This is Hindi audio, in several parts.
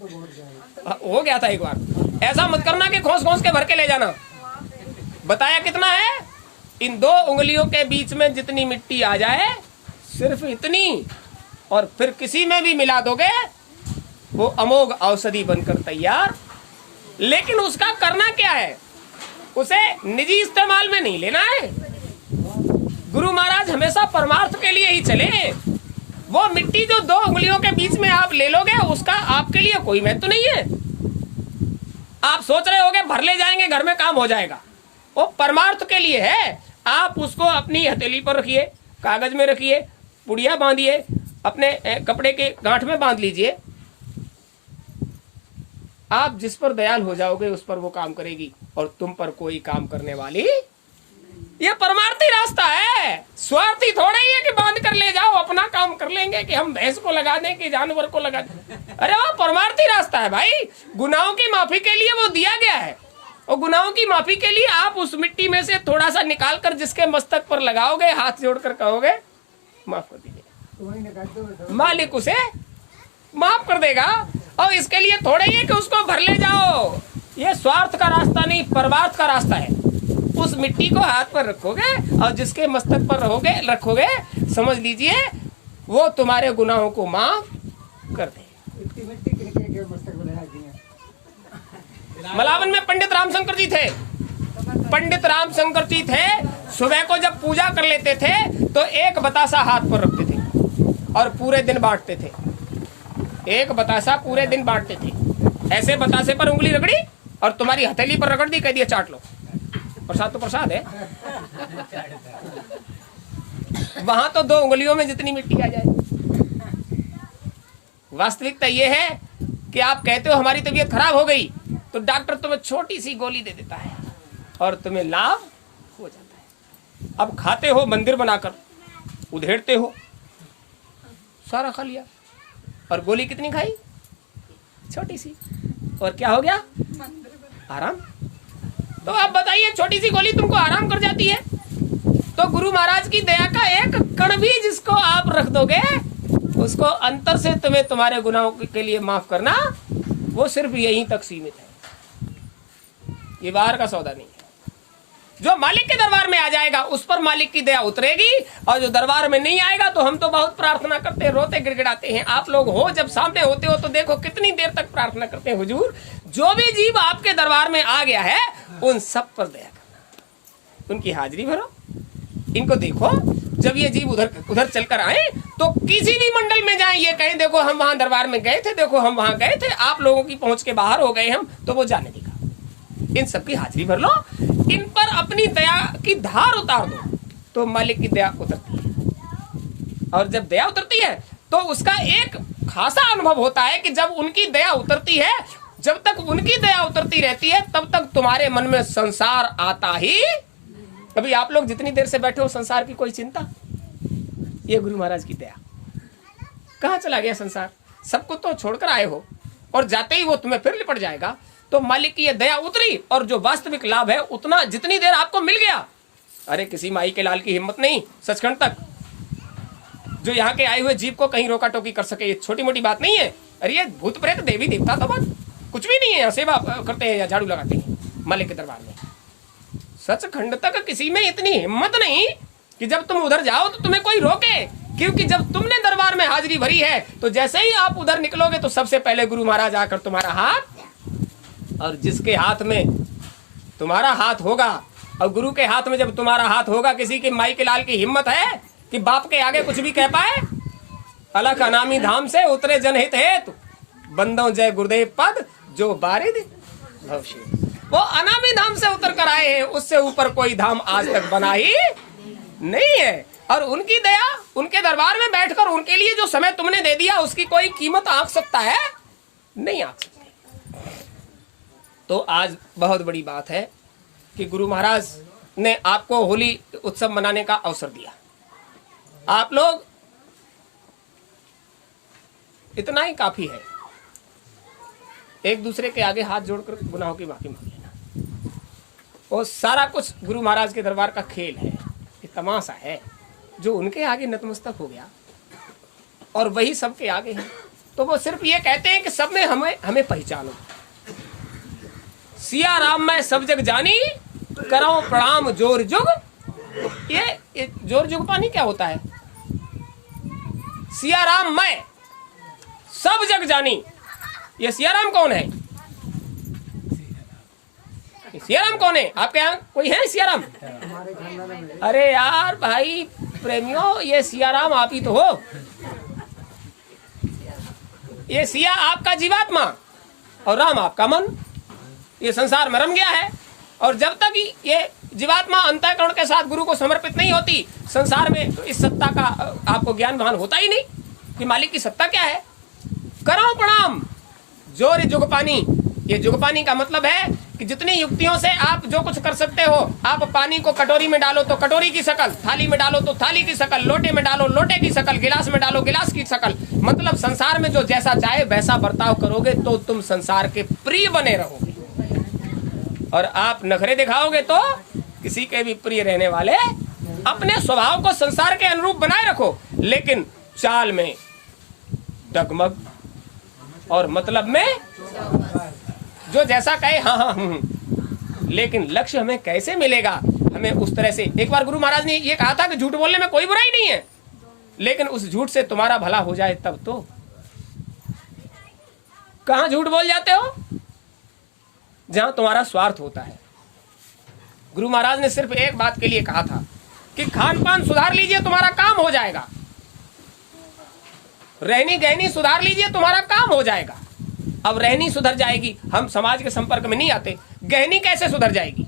हो गया था एक बार। ऐसा मत करना कि खोस खोस के भर के ले जाना। बताया कितना है? इन 2 उंगलियों के बीच में जितनी मिट्टी आ जाए सिर्फ इतनी, और फिर किसी में भी मिला दोगे वो अमोघ औषधि बनकर तैयार। लेकिन उसका करना क्या है? उसे निजी इस्तेमाल में नहीं लेना है। गुरु महाराज हमेशा परमार्थ के लिए ही चले। वो मिट्टी जो 2 उंगलियों के बीच में आप ले लोगे उसका आपके लिए कोई महत्व नहीं है। आप सोच रहे होगे भर ले जाएंगे घर में काम हो जाएगा, वो परमार्थ के लिए है। आप उसको अपनी हथेली पर रखिए, कागज में रखिए, पुड़िया बांधिए, अपने कपड़े के गांठ में बांध लीजिए। आप जिस पर दयाल हो जाओगे उस पर वो काम करेगी, और तुम पर कोई काम करने वाली। ये परमार्थी रास्ता है, स्वार्थी थोड़ा ही है कि बांध कर ले जाओ अपना काम कर लेंगे, कि हम भैंस को लगा दें कि जानवर को लगा दें। अरे वो परमार्थी रास्ता है भाई। गुनाहों की माफी के लिए वो दिया गया है, और गुनाहों की माफी के लिए आप उस मिट्टी में से थोड़ा सा निकाल कर जिसके मस्तक पर लगाओगे, हाथ जोड़कर कहोगे माफ कर दीजिए, मालिक उसे माफ कर देगा। और इसके लिए थोड़ा ही है कि उसको भर ले जाओ। ये स्वार्थ का रास्ता नहीं, परमार्थ का रास्ता है। उस मिट्टी को हाथ पर रखोगे और जिसके मस्तक पर रखोगे, समझ लीजिए वो तुम्हारे गुनाहों को माफ कर दे। मलावन में पंडित रामशंकर जी थे। पंडित रामशंकर जी थे, सुबह को जब पूजा कर लेते थे तो एक बतासा हाथ पर रखते थे और पूरे दिन बांटते थे। एक बतासा पूरे दिन बांटते थे। ऐसे बतासे पर उंगली रगड़ी और तुम्हारी हथेली पर रगड़ दी, कह दिया चाट लो। प्रसाद तो प्रसाद है। वहां तो 2 उंगलियों में जितनी मिट्टी आ जाए। वास्तविकता यह है कि आप कहते हो हमारी तबीयत खराब हो गई, तो डॉक्टर तुम्हें छोटी सी गोली दे देता है और तुम्हें लाभ हो जाता है। अब खाते हो मंदिर बनाकर, उधेड़ते हो, सारा खा लिया, और गोली कितनी खाई? छोटी सी, और क्या हो गया? आराम। तो आप बताइए, छोटी सी गोली तुमको आराम कर जाती है, तो गुरु महाराज की दया का एक कण भी जिसको आप रख दोगे, उसको अंतर से तुम्हें तुम्हारे गुनाहों के लिए माफ करना, वो सिर्फ यहीं तक सीमित है। ये बाहर का सौदा नहीं है। जो मालिक के दरबार में आ जाएगा उस पर मालिक की दया उतरेगी, और जो दरबार में नहीं आएगा तो हम तो बहुत प्रार्थना करते हैं, रोते गिड़गिड़ाते हैं। आप लोग हो जब सामने होते हो तो देखो कितनी देर तक प्रार्थना करते हैं, हुजूर जो भी जीव आपके दरबार में आ गया है उन सब पर दया करना, उनकी हाजिरी भरो, इनको देखो। जब ये जीव उधर चलकर आए तो किसी भी मंडल में जाएं, ये कहें देखो हम वहां दरबार में गए थे, देखो हम वहां गए थे, आप लोगों की पहुंच के बाहर हो गए हम, तो वो जाने देगा। इन सबकी हाजिरी भर लो, इन पर अपनी दया की धार उतार दो, तो मालिक की दया उतरती है। और जब दया उतरती है तो उसका एक खासा अनुभव होता है कि जब उनकी दया उतरती है, जब तक उनकी दया उतरती रहती है तब तक तुम्हारे मन में संसार आता ही। अभी आप लोग जितनी देर से बैठे हो, संसार की कोई चिंता? ये गुरु महाराज की दया। कहाँ चला गया संसार? सबको तो छोड़कर आए हो, और जाते ही वो तुम्हें फिर लिपट जाएगा। तो मालिक की ये दया उतरी, और जो वास्तविक लाभ है उतना जितनी देर आपको मिल गया। अरे किसी माई के लाल की हिम्मत नहीं सचखंड तक जो यहाँ के आए हुए जीव को कहीं रोका टोकी कर सके, ये छोटी मोटी बात नहीं है। अरे ये भूत प्रेत देवी देवता तो बात कुछ भी नहीं है, यहाँ सेवा करते हैं या झाड़ू लगाते हैं मालिक के दरबार में। सचखंड तक किसी में इतनी हिम्मत नहीं कि जब तुम उधर जाओ तो तुम्हें कोई रोके, क्योंकि जब तुमने दरबार में हाजिरी भरी है तो जैसे ही आप उधर निकलोगे तो सबसे पहले गुरु महाराज आकर तुम्हारा हाथ, और जिसके हाथ में तुम्हारा हाथ होगा, और गुरु के हाथ में जब तुम्हारा हाथ होगा, किसी की माई के लाल की हिम्मत है कि बाप के आगे कुछ भी कह पाए? अलख अनामी धाम से उतरे जनहित हेतु, बंदों जय गुरुदेव पद जो बारिद भवशेष। वो अनामी धाम से उतर कर आए हैं, उससे ऊपर कोई धाम आज तक बना ही नहीं है। और उनकी दया, उनके दरबार में बैठकर उनके लिए जो समय तुमने दे दिया उसकी कोई कीमत आंक सकता है? नहीं आंक सकती। तो आज बहुत बड़ी बात है कि गुरु महाराज ने आपको होली उत्सव मनाने का अवसर दिया। आप लोग, इतना ही काफी है, एक दूसरे के आगे हाथ जोड़कर गुनाहों की माफी मांग लेना। वो सारा कुछ गुरु महाराज के दरबार का खेल है, ये तमाशा है। जो उनके आगे नतमस्तक हो गया और वही सबके आगे है, तो वो सिर्फ ये कहते हैं कि सब में हमें पहचानो। सिया राम मैं सब जग जानी, करो प्रणाम जोर जुग। ये जोर जुग पानी क्या होता है? सिया राम मैं सब जग जानी, ये सिया राम कौन है? सिया राम कौन है? आपके यहाँ कोई है सिया राम? अरे यार भाई प्रेमियों, ये सिया राम आप ही तो हो। ये सिया आपका जीवात्मा और राम आपका मन। ये संसार में रम गया है, और जब तक ये जीवात्मा अंतःकरण के साथ गुरु को समर्पित नहीं होती, संसार में तो इस सत्ता का आपको ज्ञान भान होता ही नहीं कि मालिक की सत्ता क्या है। करो प्रणाम जोर जुगपानी। ये जुगपानी का मतलब है कि जितनी युक्तियों से आप जो कुछ कर सकते हो, आप पानी को कटोरी में डालो तो कटोरी की शकल, थाली में डालो तो थाली की शकल, लोटे में डालो लोटे की शकल, गिलास में डालो गिलास की शकल। मतलब संसार में जो जैसा चाहे वैसा बर्ताव करोगे तो तुम संसार के प्रिय बने रहोगे, और आप नखरे दिखाओगे तो किसी के भी प्रिय रहने वाले। अपने स्वभाव को संसार के अनुरूप बनाए रखो, लेकिन चाल में डगमग और मतलब में जो जैसा कहे हाँ हाँ। लेकिन लक्ष्य हमें कैसे मिलेगा? हमें उस तरह से। एक बार गुरु महाराज ने ये कहा था कि झूठ बोलने में कोई बुराई नहीं है, लेकिन उस झूठ से तुम्हारा भला हो जाए तब तो। कहां झूठ बोल जाते हो? जहां तुम्हारा स्वार्थ होता है। गुरु महाराज ने सिर्फ एक बात के लिए कहा था कि खान पान सुधार लीजिए तुम्हारा काम हो जाएगा, रहनी गहनी सुधार लीजिए तुम्हारा काम हो जाएगा। अब रहनी सुधर जाएगी, हम समाज के संपर्क में नहीं आते, गहनी कैसे सुधर जाएगी?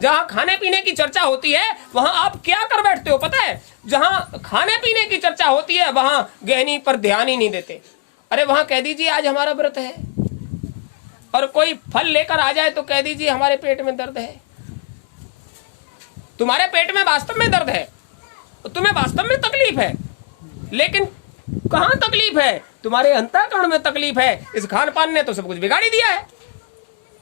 जहां खाने पीने की चर्चा होती है वहां आप क्या कर बैठते हो पता है? जहां खाने पीने की चर्चा होती है वहां गहनी पर ध्यान ही नहीं देते। अरे वहां कह दीजिए आज हमारा व्रत है, और कोई फल लेकर आ जाए तो कह दीजिए हमारे पेट में दर्द है। तुम्हारे पेट में वास्तव में दर्द है, तुम्हें वास्तव में तकलीफ है, लेकिन कहां तकलीफ है? तुम्हारे अंतःकरण में तकलीफ है। इस खान पान ने तो सब कुछ बिगाड़ी दिया है।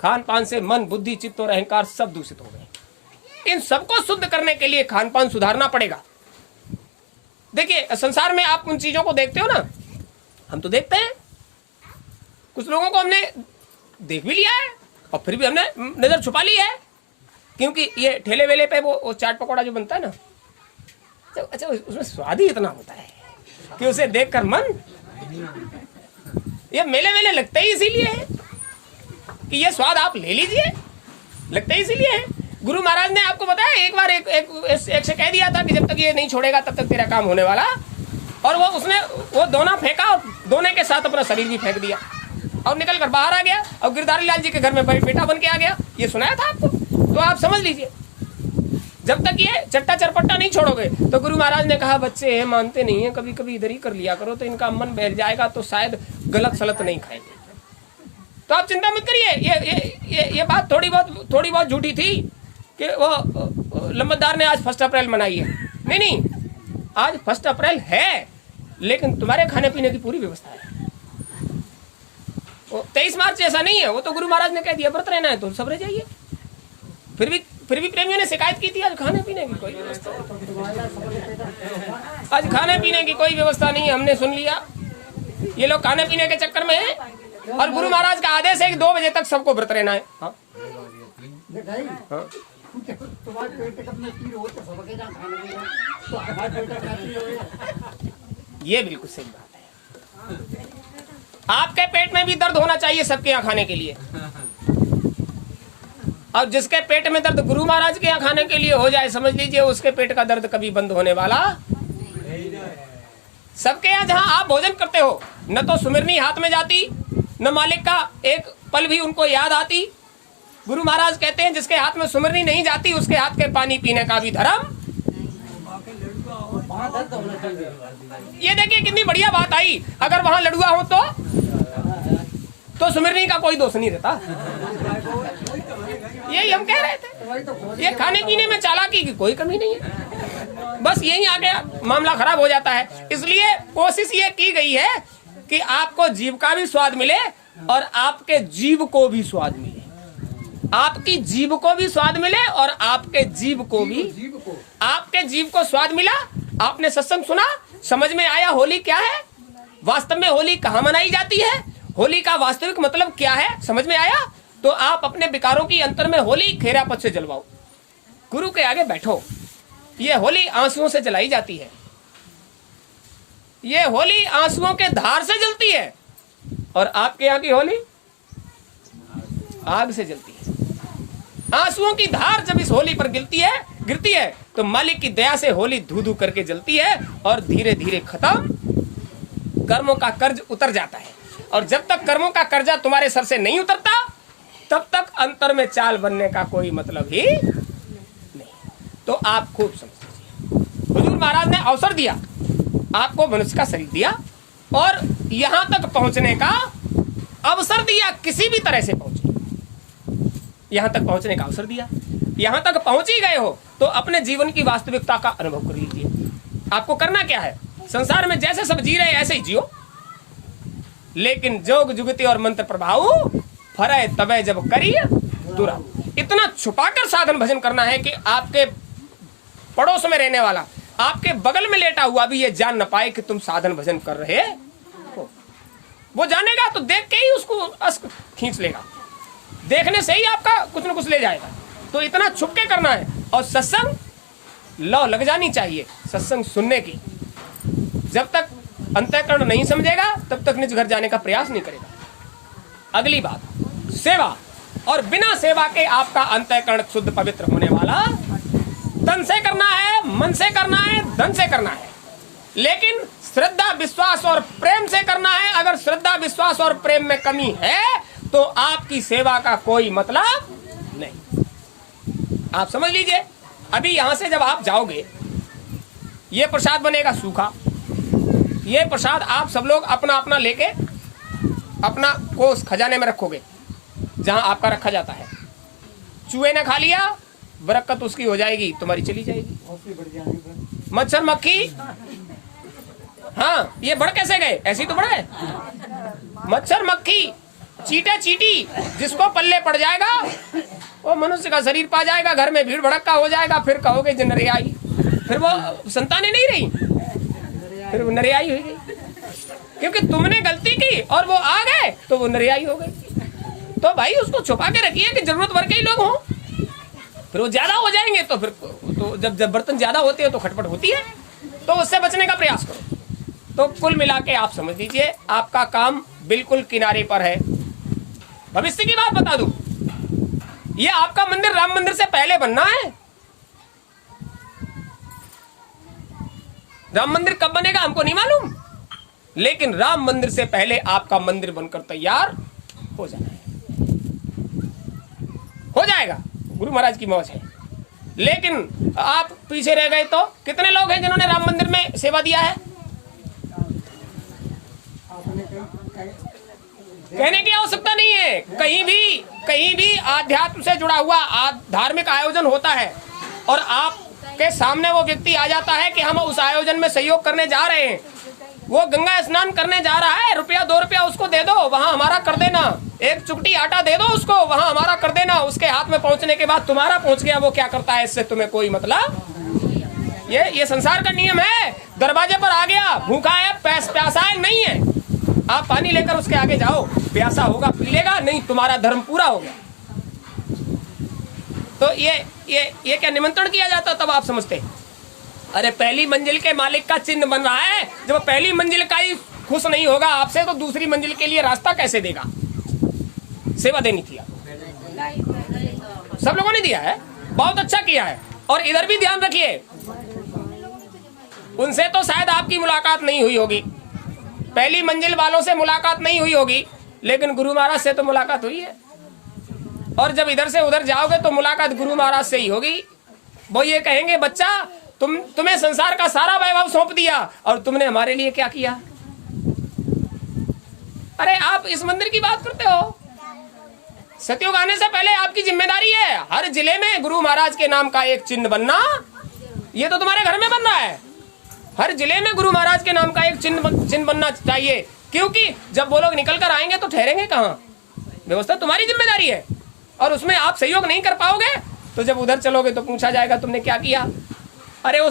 खान पान से मन बुद्धि चित्त और अहंकार सब दूषित हो गए। इन सबको शुद्ध करने के लिए खान पान सुधारना पड़ेगा। देखिए संसार में आप उन चीजों को देखते हो ना, हम तो देखते हैं, कुछ लोगों को हमने देख भी लिया है और फिर भी हमने नजर छुपा ली है, क्योंकि ये ठेले वेले पे वो चाट पकौड़ा जो बनता है ना, अच्छा उसमें स्वाद ही इतना होता है कि उसे देखकर मन, ये मेले मेले लगता ही इसीलिए है कि ये स्वाद आप ले लीजिए, लगता ही इसीलिए है। गुरु महाराज ने आपको बताया एक बार एक से कह दिया था कि जब तक ये नहीं छोड़ेगा तब तक तेरा काम होने वाला, और वो दोना फेंका और दोने के साथ अपना शरीर भी फेंक दिया और निकल कर बाहर आ गया और गिरधारी लाल जी के घर में बेटा बन के आ गया। ये सुनाया था आपको, तो आप समझ लीजिए जब तक ये चट्टा चरपट्टा नहीं छोड़ोगे। तो गुरु महाराज ने कहा बच्चे हैं मानते नहीं है, कभी कभी इधर ही कर लिया करो तो इनका मन बहल जाएगा, तो शायद गलत सलत नहीं खाएंगे। तो आप चिंता मत करिए। ये बात थोड़ी बहुत झूठी थी कि वो लंबतदार ने आज 1 अप्रैल मनाई है। नहीं, आज 1 अप्रैल है, लेकिन तुम्हारे खाने पीने की पूरी व्यवस्था है। 23 मार्च ऐसा नहीं है, वो तो गुरु महाराज ने कह दिया व्रत रहना है तो सब रह जाइए। फिर भी प्रेमियों ने शिकायत की थी आज खाने पीने की कोई व्यवस्था, आज खाने पीने की कोई व्यवस्था नहीं है। हमने सुन लिया ये लोग खाने पीने के चक्कर में हैं, और गुरु महाराज का आदेश है कि 2 बजे तक सबको व्रत रहना है। हाँ? हाँ? ये बिल्कुल सही बात है। आपके पेट में भी दर्द होना चाहिए सबके यहाँ खाने के लिए, और जिसके पेट में दर्द गुरु महाराज के यहाँ खाने के लिए हो जाए, समझ लीजिए उसके पेट का दर्द कभी बंद होने वाला। सबके यहाँ जहाँ आप भोजन करते हो न तो सुमिरनी हाथ में जाती, न मालिक का एक पल भी उनको याद आती। गुरु महाराज कहते हैं जिसके हाथ में सुमिरनी नहीं जाती उसके हाथ के पानी पीने का भी धर्म। ये देखिए कितनी बढ़िया बात आई। अगर वहां लड़ुआ हो तो सुमिरनी का कोई दोष नहीं रहता। यही हम कह रहे थे, ये खाने पीने में चालाकी की कोई कमी नहीं है, बस यही आ गया मामला खराब हो जाता है। इसलिए कोशिश ये की गई है कि आपको जीव का भी स्वाद मिले और आपके जीव को भी स्वाद मिले, आपकी जीव को भी स्वाद मिले और आपके जीव को भी, आपके जीव को स्वाद मिला। आपने सत्संग सुना, समझ में आया होली क्या है, वास्तव में होली कहाँ मनाई जाती है, होली का वास्तविक मतलब क्या है, समझ में आया? तो आप अपने विकारों की अंतर में होली खेरापद से जलवाओ, गुरु के आगे बैठो। ये होली आंसुओं से जलाई जाती है, ये होली आंसुओं के धार से जलती है, और आपके यहाँ की होली आग से जलती है। आंसुओं की धार जब इस होली पर गिरती है तो मालिक की दया से होली धू धू करके जलती है और धीरे धीरे खत्म, कर्मों का कर्ज उतर जाता है। और जब तक कर्मों का कर्जा तुम्हारे सर से नहीं उतरता तब तक अंतर में चाल बनने का कोई मतलब ही नहीं। तो आप खूब समझ लीजिए, हुजूर महाराज ने अवसर दिया, आपको मनुष्य का शरीर दिया और यहां तक पहुंचने का अवसर दिया, किसी भी तरह से पहुंचे, यहां तक पहुंचने का अवसर दिया। यहां तक पहुंच ही गए हो तो अपने जीवन की वास्तविकता का अनुभव कर लीजिए। आपको करना क्या है, संसार में जैसे सब जी रहे ऐसे ही जियो, लेकिन जोग जुगति और मंत्र प्रभाव फरे तबे जब करिए दुरा। इतना छुपाकर साधन भजन करना है कि आपके पड़ोस में रहने वाला, आपके बगल में लेटा हुआ भी ये जान न पाए कि तुम साधन भजन कर रहे हो। वो जानेगा तो देख के ही उसको अश्क खींच लेगा, देखने से ही आपका कुछ न कुछ ले जाएगा। तो इतना छुप के करना है। और सत्संग लौ लग जानी चाहिए, सत्संग सुनने की। जब तक अंतःकरण नहीं समझेगा तब तक निज घर जाने का प्रयास नहीं करेगा। अगली बात, सेवा। और बिना सेवा के आपका अंतःकरण शुद्ध पवित्र होने वाला तन से करना है, मन से करना है, धन से करना है, लेकिन श्रद्धा विश्वास और प्रेम से करना है। अगर श्रद्धा विश्वास और प्रेम में कमी है तो आपकी सेवा का कोई मतलब नहीं। आप समझ लीजिए, अभी यहां से जब आप जाओगे, ये प्रसाद बनेगा सूखा, ये प्रसाद आप सब लोग अपना अपना लेके अपना कोष खजाने में रखोगे जहां आपका रखा जाता है। चूहे ने खा लिया, बरकत उसकी हो जाएगी, तुम्हारी चली जाएगी। मच्छर मक्खी, हाँ ये बढ़ कैसे गए, ऐसे ही तो बढ़े। मच्छर मक्खी चीटे चीटी जिसको पल्ले पड़ जाएगा वो मनुष्य का शरीर पा जाएगा, घर में भीड़ भड़का हो जाएगा, फिर कहोगे जो नरियाई, फिर वो संतानें नहीं रही, फिर वो नरियाई हो गई, क्योंकि तुमने गलती की और वो आ गए तो वो नरियाई हो गई। तो भाई उसको छुपा के रखिए कि जरूरत भर के ही लोग हों, फिर वो ज्यादा हो जाएंगे तो फिर तो जब बर्तन ज्यादा होते हैं तो खटपट होती है, तो उससे बचने का प्रयास करो। तो कुल मिला के आप समझ लीजिए, आपका काम बिल्कुल किनारे पर है। भविष्य की बात बता दूं, ये आपका मंदिर राम मंदिर से पहले बनना है। राम मंदिर कब बनेगा हमको नहीं मालूम, लेकिन राम मंदिर से पहले आपका मंदिर बनकर तैयार हो जाना है, हो जाएगा, गुरु महाराज की मौज है। लेकिन आप पीछे रह गए तो कितने लोग हैं जिन्होंने राम मंदिर में सेवा दिया है? कहने की आवश्यकता नहीं है। कहीं भी आध्यात्म से जुड़ा हुआ धार्मिक आयोजन होता है और आपके सामने वो व्यक्ति आ जाता है कि हम उस आयोजन में सहयोग करने जा रहे हैं, वो गंगा स्नान करने जा रहा है, रुपया 2 रुपया उसको दे दो, वहां हमारा कर देना, एक चुटकी आटा दे दो उसको, वहां हमारा कर देना। उसके हाथ में पहुंचने के बाद तुम्हारा पहुंच गया, वो क्या करता है इससे तुम्हें कोई मतलब। ये संसार का नियम है। दरवाजे पर आ गया, भूखा है, प्यासा है, नहीं है, आप पानी लेकर उसके आगे जाओ, प्यासा होगा पी लेगा, नहीं तुम्हारा धर्म पूरा हो गया। तो ये क्या निमंत्रण किया जाता, तब आप समझते। अरे पहली मंजिल के मालिक का चिन्ह बन रहा है, जब पहली मंजिल का ही खुश नहीं होगा आपसे तो दूसरी मंजिल के लिए रास्ता कैसे देगा। सेवा देनी थी आपको, सब लोगों ने दिया है, बहुत अच्छा किया है। और इधर भी ध्यान रखिए, उनसे तो शायद आपकी मुलाकात नहीं हुई होगी, पहली मंजिल वालों से मुलाकात नहीं हुई होगी, लेकिन गुरु महाराज से तो मुलाकात हुई है। और जब इधर से उधर जाओगे तो मुलाकात गुरु महाराज से ही होगी। वो ये कहेंगे, बच्चा तुम्हें संसार का सारा वैभव सौंप दिया और तुमने हमारे लिए क्या किया। अरे आप इस मंदिर की बात करते हो, सतयुग आने से पहले आपकी जिम्मेदारी है हर जिले में गुरु महाराज के नाम का एक चिन्ह बनना। ये तो तुम्हारे घर में बन रहा है, हर जिले में गुरु महाराज के नाम का एक चिन्ह बनना चाहिए, क्योंकि जब वो लोग निकल कर आएंगे तो ठहरेंगे कहाँ। व्यवस्था तुम्हारी जिम्मेदारी है और उसमें आप सहयोग नहीं कर पाओगे तो जब उधर चलोगे तो पूछा जाएगा तुमने क्या किया। अरे उस